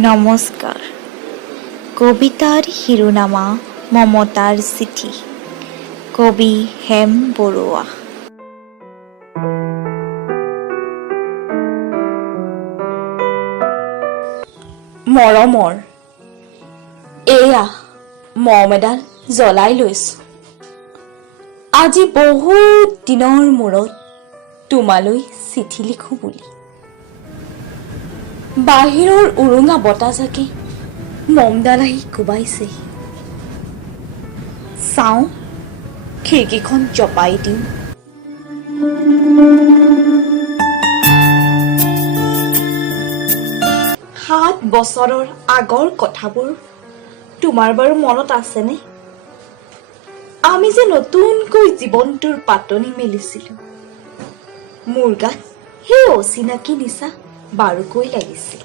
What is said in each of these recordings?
নমস্কাৰ। কবিতাৰ শিৰোনামা মমতাৰ চিঠি। কবি হেম বৰুৱা। মৰমৰ এয়া মম এডাল জ্বলাই লৈছো। আজি বহুত দিনৰ মূৰত তোমালৈ চিঠি লিখো বুলি। বাহিৰৰ উৰুঙা বতাহজাকে মমডাল আহি কোবাইছেহি। চাওঁ, খিৰিকীখন জপাই দিওঁ। সাত বছৰৰ আগৰ কথাবোৰ তোমাৰ বাৰু মনত আছেনে? আমি যে নতুনকৈ জীৱনটোৰ পাতনি মেলিছিলো। মোৰ গাত সেই অচিনাকি নিচা বাৰুকৈ লাগিছিল।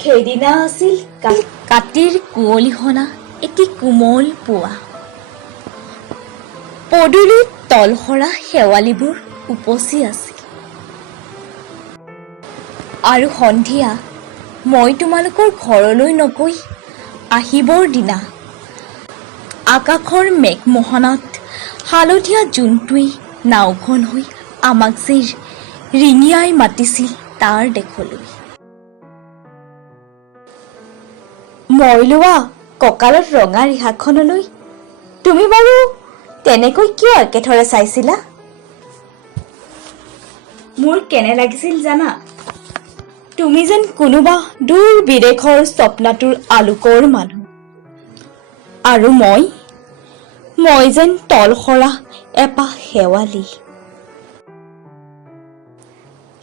সেইদিনা আছিল কাতিৰ কুঁৱলীহনা এটি কোমল পুৱা। পদূলিত তলসৰা শেৱালিবোৰ উপচি আছিল। আৰু সন্ধিয়া মই তোমালোকৰ ঘৰলৈ নগৈ আহিবৰ দিনা আকাশৰ মেঘমোহনাত হালধীয়া জোনটোৱে নাওখন হৈ আমাক যে ৰিঙিয়াই মাতিছিল তাৰ দেশলৈ। মই লোৱা কঁকালত ৰঙা ৰিহাখনলৈ তুমি বাৰু তেনেকৈ কিয় একেথৰে চাইছিলা? মোৰ কেনে লাগিছিল জানা? তুমি যেন কোনোবা দূৰ বিদেশৰ স্বপ্নাটোৰ আলোকৰ মানুহ, আৰু মই যেন তলসৰা এপাহ শেৱালি।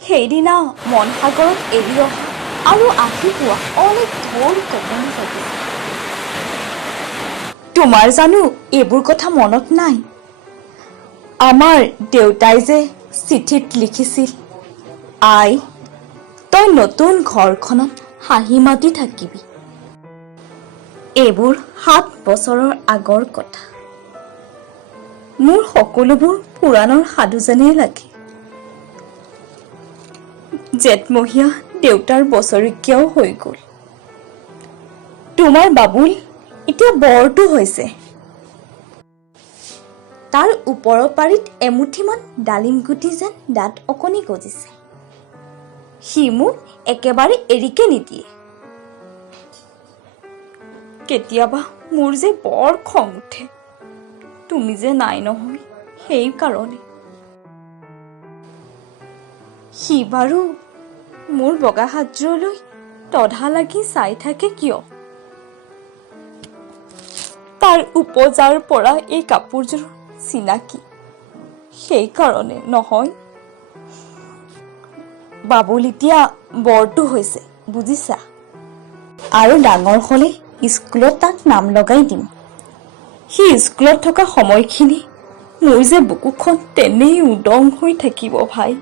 সেইদিনা মনসাগৰত এৰি অহা আৰু আহি পোৱা অনেক ঢৌৰ কঁপনি লাগিছিল। তোমাৰ জানো এইবোৰ কথা মনত নাই? আমাৰ দেউতাই যে চিঠিত লিখিছিল, আই তই নতুন ঘৰখনত হাঁহি মাতি থাকিবি। এইবোৰ 7 বছৰৰ আগৰ কথা। মোৰ সকলোবোৰ পুৰাণৰ সাধু যেনেই লাগে। জেঠমহীয়া দেউতাৰ বছৰেকীয়াও হৈ গ'ল। তোমাৰ বাবুল এতিয়া বৰটো হৈছে। তাৰ ওপৰৰ পাৰিত এমুঠিমান ডালিম গুটি যেন দাঁত অকণি গজিছে। সি মোক একেবাৰে এৰিকে নিদিয়ে। কেতিয়াবা মোৰ যে বৰ খং উঠে, তুমি যে নাই নহয় সেইকাৰণে। সি বাৰু মোৰ বগা হাতযোৰলৈ তধা লাগি চাই থাকে কিয়? তাৰ উপজাৰ পৰা এই কাপোৰযোৰ চিনাকি সেইকাৰণে নহয়। বাবুল এতিয়া বৰটো হৈছে বুজিছা, আৰু ডাঙৰ হলে স্কুলত তাক নাম লগাই দিম। সি স্কুলত থকা সময়খিনি মোৰ যে বুকুখন তেনেই উদং হৈ থাকিব ভাই।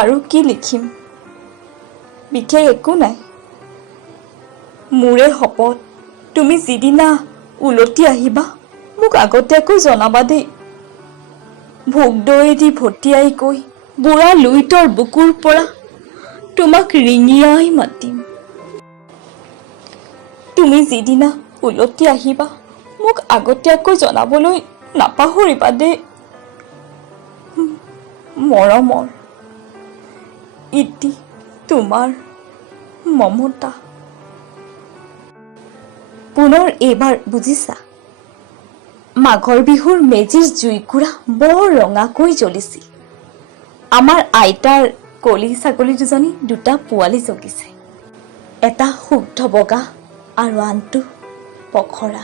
আৰু কি লিখিম? বিশেষ একো নাই। মোৰে শপত, তুমি যিদিনা উলটি আহিবা মোক আগতীয়াকৈ জনাবা দেই। ভোগ দৈ দি ভটিয়াই কৈ বুঢ়া লুইতৰ বুকুৰ পৰা তোমাক ৰিঙিয়াই মাতিম। তুমি যিদিনা উলটি আহিবা মোক আগতীয়াকৈ জনাবলৈ নাপাহৰিবা দেই। মৰমৰ ইতি তোমাৰ মমতা। পুনৰ এইবাৰ বুজিছা, মাঘৰ বিহুৰ মেজিৰ জুইকুৰা বৰ ৰঙাকৈ জ্বলিছিল। আমাৰ আইতাৰ কলি ছাগলী দুজনী 2টা পোৱালি জগিছে। এটা শুদ্ধ বগা আৰু আনটো পখৰা।